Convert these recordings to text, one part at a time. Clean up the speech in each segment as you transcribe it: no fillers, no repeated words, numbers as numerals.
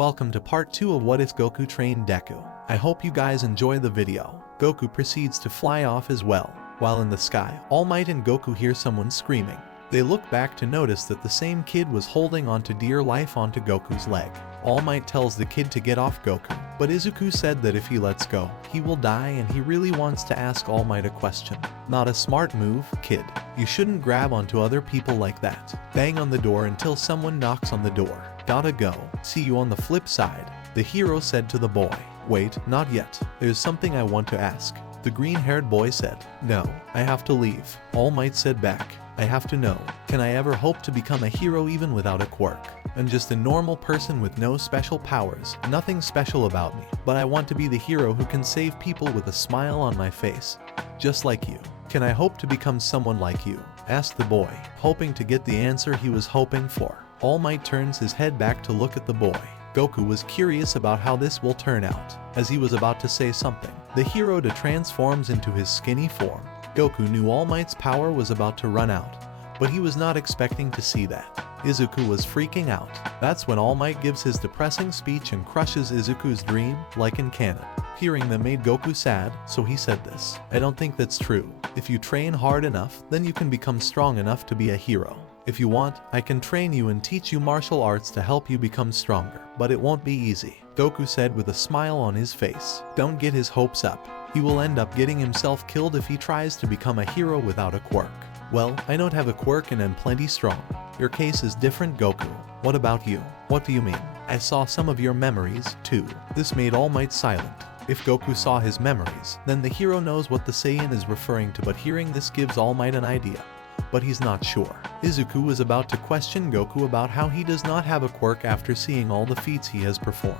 welcome to part 2 of What If Goku Trained Deku. I hope you guys enjoy the video. Goku proceeds to fly off as well. While in the sky, All Might and Goku hear someone screaming. They look back to notice that the same kid was holding on to dear life onto Goku's leg. All Might tells the kid to get off Goku, but Izuku said that if he lets go, he will die, and he really wants to ask All Might a question. Not a smart move, kid. You shouldn't grab onto other people like that. Bang on the door until someone knocks on the door. Gotta go. See you on the flip side, the hero said to the boy. Wait, not yet. There's something I want to ask. The green-haired boy said. No, I have to leave. All Might said back. I have to know, can I ever hope to become a hero even without a quirk? I'm just a normal person with no special powers, nothing special about me, but I want to be the hero who can save people with a smile on my face. Just like you. Can I hope to become someone like you? Asked the boy, hoping to get the answer he was hoping for. All Might turns his head back to look at the boy. Goku was curious about how this will turn out. As he was about to say something, the hero transforms into his skinny form. Goku knew All Might's power was about to run out, but he was not expecting to see that. Izuku was freaking out. That's when All Might gives his depressing speech and crushes Izuku's dream, like in canon. Hearing them made Goku sad, so he said this. I don't think that's true. If you train hard enough, then you can become strong enough to be a hero. If you want, I can train you and teach you martial arts to help you become stronger, but it won't be easy, Goku said with a smile on his face. Don't get his hopes up. He will end up getting himself killed if he tries to become a hero without a quirk. Well, I don't have a quirk and am plenty strong. Your case is different, Goku. What about you? What do you mean? I saw some of your memories, too. This made All Might silent. If Goku saw his memories, then the hero knows what the Saiyan is referring to, but hearing this gives All Might an idea. But he's not sure. Izuku was about to question Goku about how he does not have a quirk after seeing all the feats he has performed.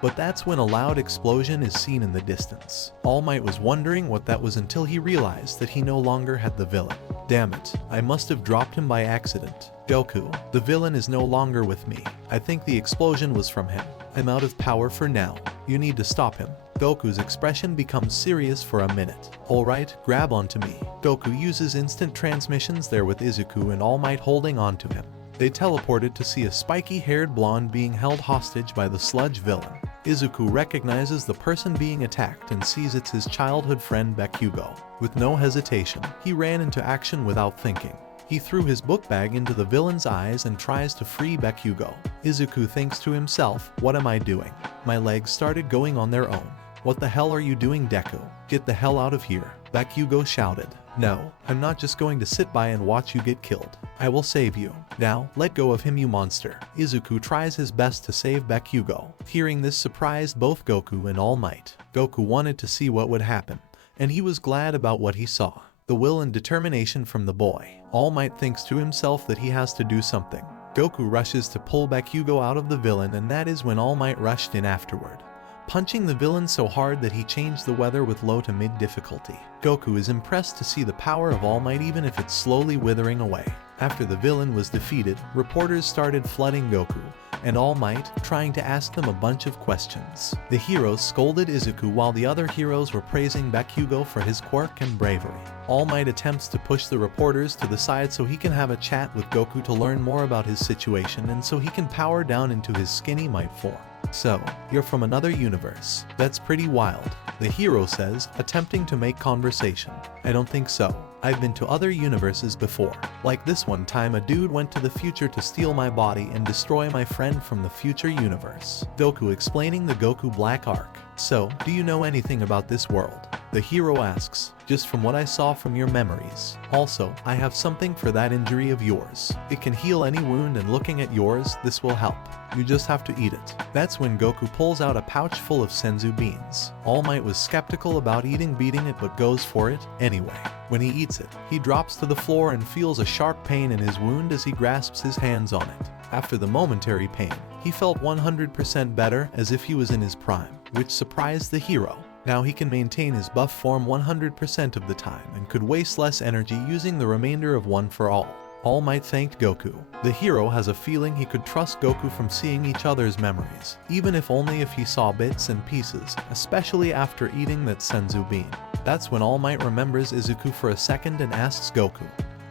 But that's when a loud explosion is seen in the distance. All Might was wondering what that was until he realized that he no longer had the villain. Damn it, I must have dropped him by accident. Goku, the villain is no longer with me. I think the explosion was from him. I'm out of power for now. You need to stop him. Goku's expression becomes serious for a minute. Alright, grab onto me. Goku uses instant transmissions there with Izuku and All Might holding onto him. They teleported to see a spiky-haired blonde being held hostage by the sludge villain. Izuku recognizes the person being attacked and sees it's his childhood friend Bakugo. With no hesitation, he ran into action without thinking. He threw his book bag into the villain's eyes and tries to free Bakugo. Izuku thinks to himself, what am I doing? My legs started going on their own. What the hell are you doing, Deku? Get the hell out of here, Bakugo shouted. No, I'm not just going to sit by and watch you get killed. I will save you. Now, let go of him, you monster. Izuku tries his best to save Bakugo. Hearing this surprised both Goku and All Might. Goku wanted to see what would happen, and he was glad about what he saw. The will and determination from the boy. All Might thinks to himself that he has to do something. Goku rushes to pull Bakugo out of the villain, and that is when All Might rushed in afterward, punching the villain so hard that he changed the weather with low to mid difficulty. Goku is impressed to see the power of All Might even if it's slowly withering away. After the villain was defeated, reporters started flooding Goku and All Might, trying to ask them a bunch of questions. The heroes scolded Izuku while the other heroes were praising Bakugo for his quirk and bravery. All Might attempts to push the reporters to the side so he can have a chat with Goku to learn more about his situation and so he can power down into his skinny Might form. So, you're from another universe. That's pretty wild, the hero says, attempting to make conversation. I don't think so. I've been to other universes before. Like this one time a dude went to the future to steal my body and destroy my friend from the future universe. Goku explaining the Goku Black arc. So, do you know anything about this world? The hero asks. Just from what I saw from your memories. Also, I have something for that injury of yours. It can heal any wound, and looking at yours, this will help. You just have to eat it. That's when Goku pulls out a pouch full of Senzu beans. All Might was skeptical about beating it but goes for it anyway. When he eats it, he drops to the floor and feels a sharp pain in his wound as he grasps his hands on it. After the momentary pain, he felt 100% better, as if he was in his prime, which surprised the hero. Now he can maintain his buff form 100% of the time and could waste less energy using the remainder of One for All. All Might thanked Goku. The hero has a feeling he could trust Goku from seeing each other's memories, even if only if he saw bits and pieces, especially after eating that Senzu bean. That's when All Might remembers Izuku for a second and asks Goku,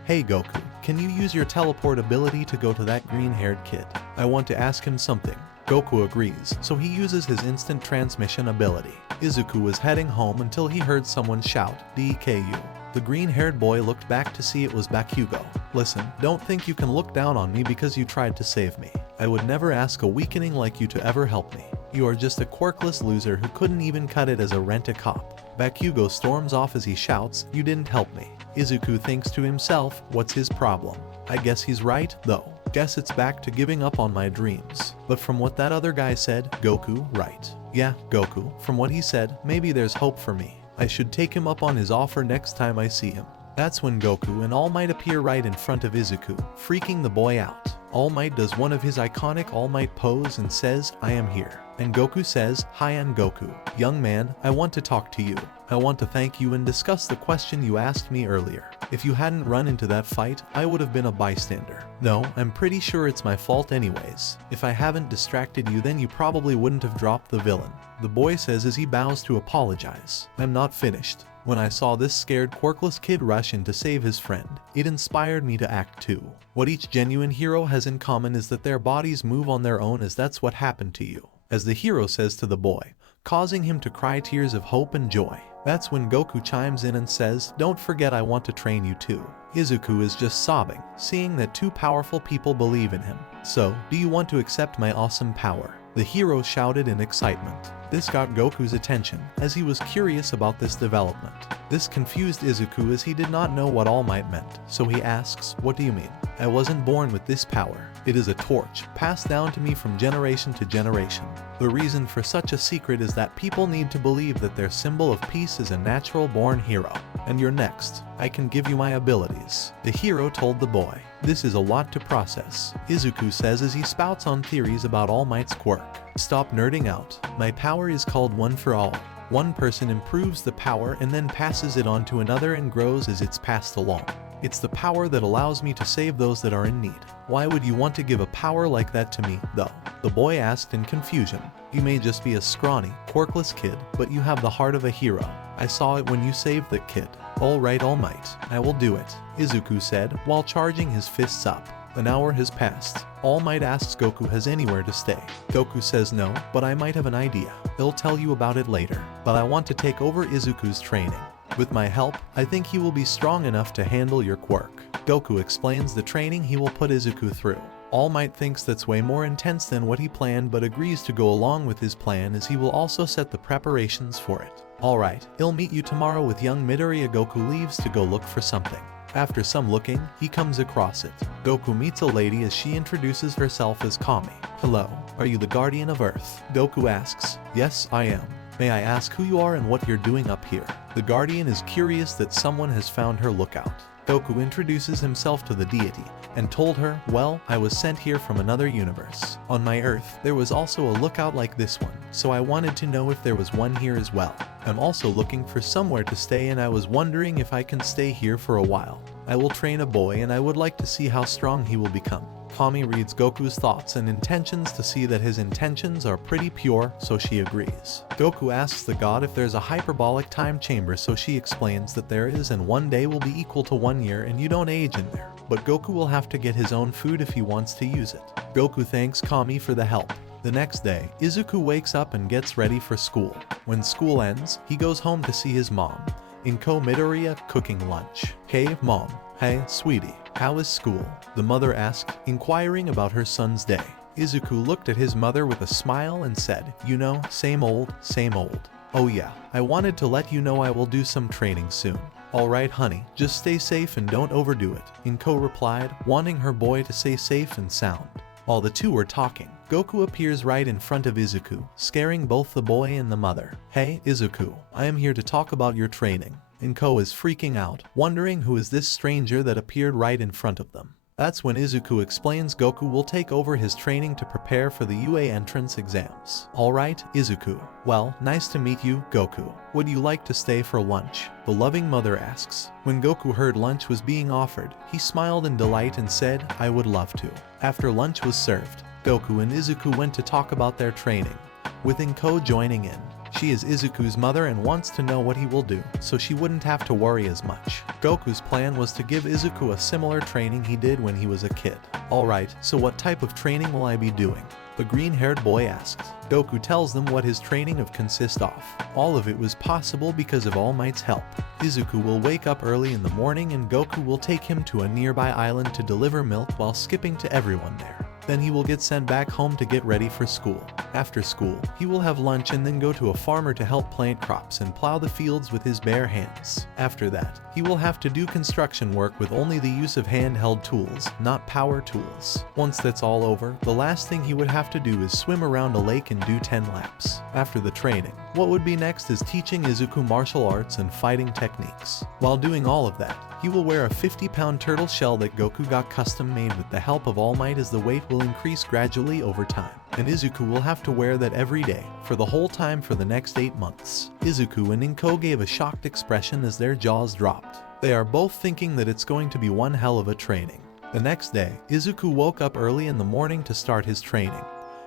Hey Goku, can you use your teleport ability to go to that green-haired kid? I want to ask him something. Goku agrees, so he uses his instant transmission ability. Izuku was heading home until he heard someone shout, DKU. The green-haired boy looked back to see it was Bakugo. Listen, don't think you can look down on me because you tried to save me. I would never ask a weakening like you to ever help me. You are just a quirkless loser who couldn't even cut it as a rent-a-cop. Bakugo storms off as he shouts, you didn't help me. Izuku thinks to himself, what's his problem? I guess he's right, though. Guess it's back to giving up on my dreams. But from what that other guy said, Goku, right. Yeah, Goku, from what he said, maybe there's hope for me. I should take him up on his offer next time I see him. That's when Goku and All Might appear right in front of Izuku, freaking the boy out. All Might does one of his iconic All Might pose and says, I am here. And Goku says, hi Goku. Young man, I want to talk to you. I want to thank you and discuss the question you asked me earlier. If you hadn't run into that fight, I would have been a bystander. No, I'm pretty sure it's my fault anyways. If I haven't distracted you, then you probably wouldn't have dropped the villain. The boy says as he bows to apologize. I'm not finished. When I saw this scared quirkless kid rush in to save his friend, it inspired me to act too. What each genuine hero has in common is that their bodies move on their own, as that's what happened to you. As the hero says to the boy, causing him to cry tears of hope and joy. That's when Goku chimes in and says, don't forget I want to train you too. Izuku is just sobbing, seeing that two powerful people believe in him. So, do you want to accept my awesome power? The hero shouted in excitement. This got Goku's attention, as he was curious about this development. This confused Izuku as he did not know what All Might meant, so he asks, what do you mean? I wasn't born with this power. It is a torch, passed down to me from generation to generation. The reason for such a secret is that people need to believe that their symbol of peace is a natural-born hero. And you're next. I can give you my abilities. The hero told the boy. This is a lot to process, Izuku says as he spouts on theories about All Might's quirk. Stop nerding out. My power is called One for All. One person improves the power and then passes it on to another and grows as it's passed along. It's the power that allows me to save those that are in need. Why would you want to give a power like that to me, though? The boy asked in confusion. You may just be a scrawny, quirkless kid, but you have the heart of a hero. I saw it when you saved that kid. Alright, All Might, I will do it, Izuku said while charging his fists up. An hour has passed. All Might asks Goku has anywhere to stay. Goku says no, but I might have an idea. He'll tell you about it later. But I want to take over Izuku's training. With my help, I think he will be strong enough to handle your quirk. Goku explains the training he will put Izuku through. All Might thinks that's way more intense than what he planned, but agrees to go along with his plan as he will also set the preparations for it. Alright, he'll meet you tomorrow with young Midoriya. Goku leaves to go look for something. After some looking, he comes across it. Goku meets a lady as she introduces herself as Kami. Hello, are you the Guardian of Earth? Goku asks. Yes, I am. May I ask who you are and what you're doing up here? The Guardian is curious that someone has found her lookout. Goku introduces himself to the deity and told her, well, I was sent here from another universe. On my Earth, there was also a lookout like this one, so I wanted to know if there was one here as well. I'm also looking for somewhere to stay and I was wondering if I can stay here for a while. I will train a boy and I would like to see how strong he will become. Kami reads Goku's thoughts and intentions to see that his intentions are pretty pure, so she agrees. Goku asks the god if there's a hyperbolic time chamber, so she explains that there is, and one day will be equal to 1 year and you don't age in there. But Goku will have to get his own food if he wants to use it. Goku thanks Kami for the help. The next day, Izuku wakes up and gets ready for school. When school ends, he goes home to see his mom, Inko Midoriya, cooking lunch. Hey, Mom. Hey, sweetie. How is school? The mother asked, inquiring about her son's day. Izuku looked at his mother with a smile and said, you know, same old, same old. Oh yeah, I wanted to let you know I will do some training soon. Alright honey, just stay safe and don't overdo it, Inko replied, wanting her boy to stay safe and sound. While the two were talking, Goku appears right in front of Izuku, scaring both the boy and the mother. Hey, Izuku, I am here to talk about your training. Inko is freaking out, wondering who is this stranger that appeared right in front of them. That's when Izuku explains Goku will take over his training to prepare for the UA entrance exams. Alright, Izuku. Well, nice to meet you, Goku. Would you like to stay for lunch? The loving mother asks. When Goku heard lunch was being offered, he smiled in delight and said, I would love to. After lunch was served, Goku and Izuku went to talk about their training, with Inko joining in. She is Izuku's mother and wants to know what he will do, so she wouldn't have to worry as much. Goku's plan was to give Izuku a similar training he did when he was a kid. Alright, so what type of training will I be doing? The green-haired boy asks. Goku tells them what his training of consists of. All of it was possible because of All Might's help. Izuku will wake up early in the morning and Goku will take him to a nearby island to deliver milk while skipping to everyone there. Then he will get sent back home to get ready for school. After school, he will have lunch and then go to a farmer to help plant crops and plow the fields with his bare hands. After that, he will have to do construction work with only the use of handheld tools, not power tools. Once that's all over, the last thing he would have to do is swim around a lake and do 10 laps. After the training, what would be next is teaching Izuku martial arts and fighting techniques. While doing all of that, he will wear a 50-pound turtle shell that Goku got custom made with the help of All Might, as the weight will increase gradually over time. And Izuku will have to wear that every day, for the whole time for the next 8 months. Izuku and Inko gave a shocked expression as their jaws dropped. They are both thinking that it's going to be one hell of a training. The next day, Izuku woke up early in the morning to start his training.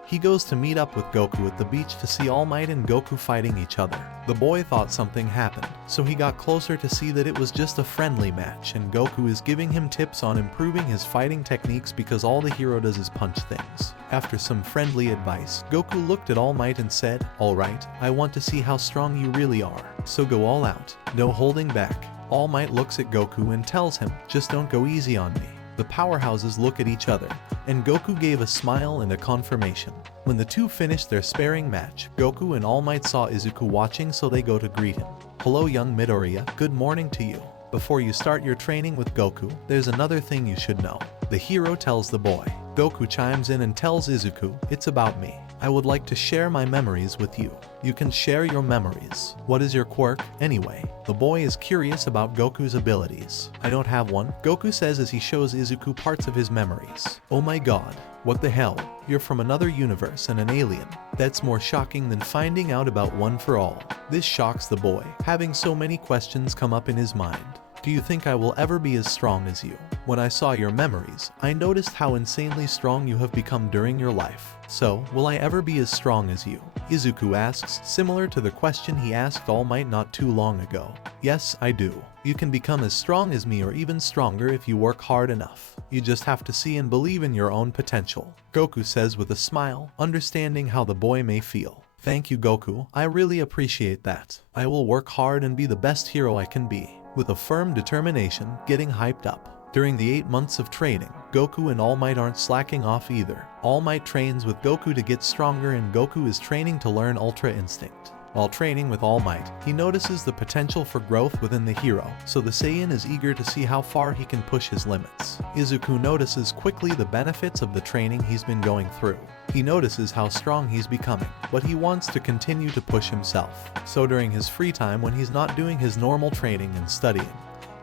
He goes to meet up with Goku at the beach to see All Might and Goku fighting each other. The boy thought something happened, so he got closer to see that it was just a friendly match, and Goku is giving him tips on improving his fighting techniques because all the hero does is punch things. After some friendly advice, Goku looked at All Might and said, "Alright, I want to see how strong you really are, so go all out, no holding back." All Might looks at Goku and tells him, "Just don't go easy on me." The powerhouses look at each other, and Goku gave a smile and a confirmation. When the two finished their sparring match, Goku and All Might saw Izuku watching, so they go to greet him. "Hello young Midoriya, good morning to you. Before you start your training with Goku, there's another thing you should know," the hero tells the boy. Goku chimes in and tells Izuku, "It's about me. I would like to share my memories with you." "You can share your memories. What is your quirk, anyway?" The boy is curious about Goku's abilities. "I don't have one," Goku says as he shows Izuku parts of his memories. "Oh my god, what the hell? You're from another universe and an alien. That's more shocking than finding out about One for All." This shocks the boy, having so many questions come up in his mind. "Do you think I will ever be as strong as you? When I saw your memories, I noticed how insanely strong you have become during your life. So, will I ever be as strong as you?" Izuku asks, similar to the question he asked All Might not too long ago. "Yes, I do. You can become as strong as me or even stronger if you work hard enough. You just have to see and believe in your own potential," Goku says with a smile, understanding how the boy may feel. "Thank you, Goku. I really appreciate that. I will work hard and be the best hero I can be." With a firm determination, getting hyped up. During the 8 months of training, Goku and All Might aren't slacking off either. All Might trains with Goku to get stronger and Goku is training to learn Ultra Instinct. While training with All Might, he notices the potential for growth within the hero, so the Saiyan is eager to see how far he can push his limits. Izuku notices quickly the benefits of the training he's been going through. He notices how strong he's becoming, but he wants to continue to push himself. So during his free time when he's not doing his normal training and studying,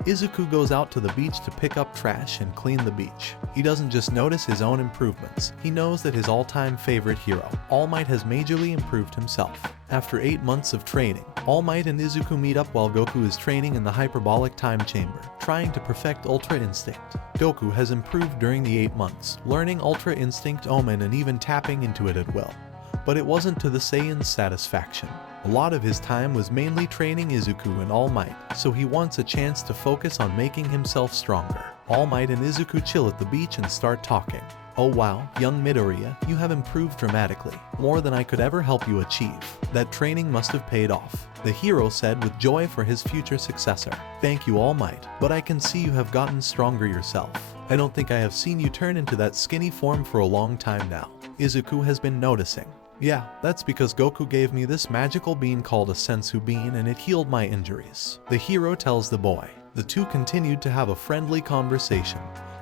Izuku goes out to the beach to pick up trash and clean the beach. He doesn't just notice his own improvements, he knows that his all-time favorite hero, All Might, has majorly improved himself. After 8 months of training, All Might and Izuku meet up while Goku is training in the hyperbolic time chamber, trying to perfect Ultra Instinct. Goku has improved during the 8 months, learning Ultra Instinct Omen and even tapping into it at will. But it wasn't to the Saiyan's satisfaction. A lot of his time was mainly training Izuku and All Might, so he wants a chance to focus on making himself stronger. All Might and Izuku chill at the beach and start talking. "Oh wow, young Midoriya, you have improved dramatically, more than I could ever help you achieve. That training must have paid off," the hero said with joy for his future successor. "Thank you, All Might, but I can see you have gotten stronger yourself. I don't think I have seen you turn into that skinny form for a long time now." Izuku has been noticing. "Yeah, that's because Goku gave me this magical bean called a Senzu bean and it healed my injuries," the hero tells the boy. The two continued to have a friendly conversation,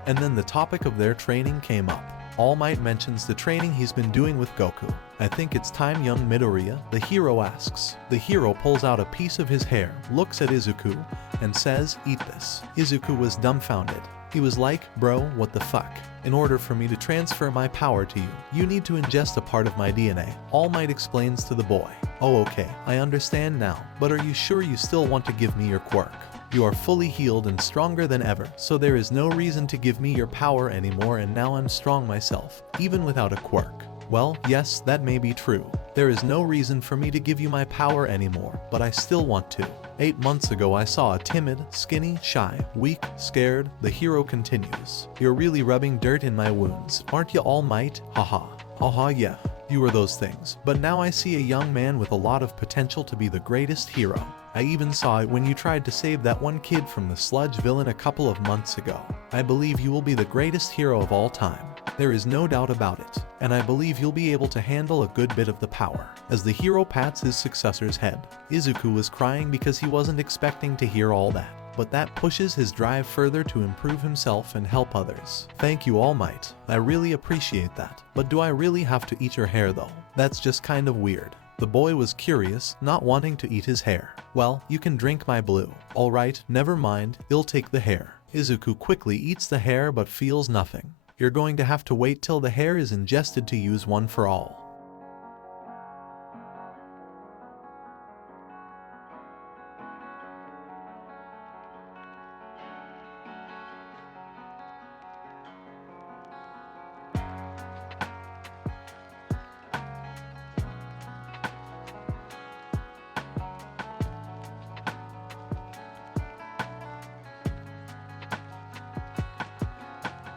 and then the topic of their training came up. All Might mentions the training he's been doing with Goku. "I think it's time, young Midoriya," the hero asks. The hero pulls out a piece of his hair, looks at Izuku, and says, "Eat this." Izuku was dumbfounded. He was like, "Bro, what the fuck? In order for me to transfer my power to you, you need to ingest a part of my DNA," All Might explains to the boy. "Oh okay, I understand now, but are you sure you still want to give me your quirk? You are fully healed and stronger than ever, so there is no reason to give me your power anymore, and now I'm strong myself, even without a quirk." Well, yes, that may be true. There is no reason for me to give you my power anymore, but I still want to. 8 months ago I saw a timid, skinny, shy, weak, scared, the hero continues. You're really rubbing dirt in my wounds, aren't you, All Might? Haha. Haha, yeah. You were those things. But now I see a young man with a lot of potential to be the greatest hero. I even saw it when you tried to save that one kid from the sludge villain a couple of months ago. I believe you will be the greatest hero of all time. There is no doubt about it, and I believe you'll be able to handle a good bit of the power. As the hero pats his successor's head, Izuku was crying because he wasn't expecting to hear all that. But that pushes his drive further to improve himself and help others. Thank you, All Might. I really appreciate that. But do I really have to eat your hair though? That's just kind of weird. The boy was curious, not wanting to eat his hair. Well, you can drink my blue. Alright, never mind, I'll take the hair. Izuku quickly eats the hair but feels nothing. You're going to have to wait till the hair is ingested to use one for all.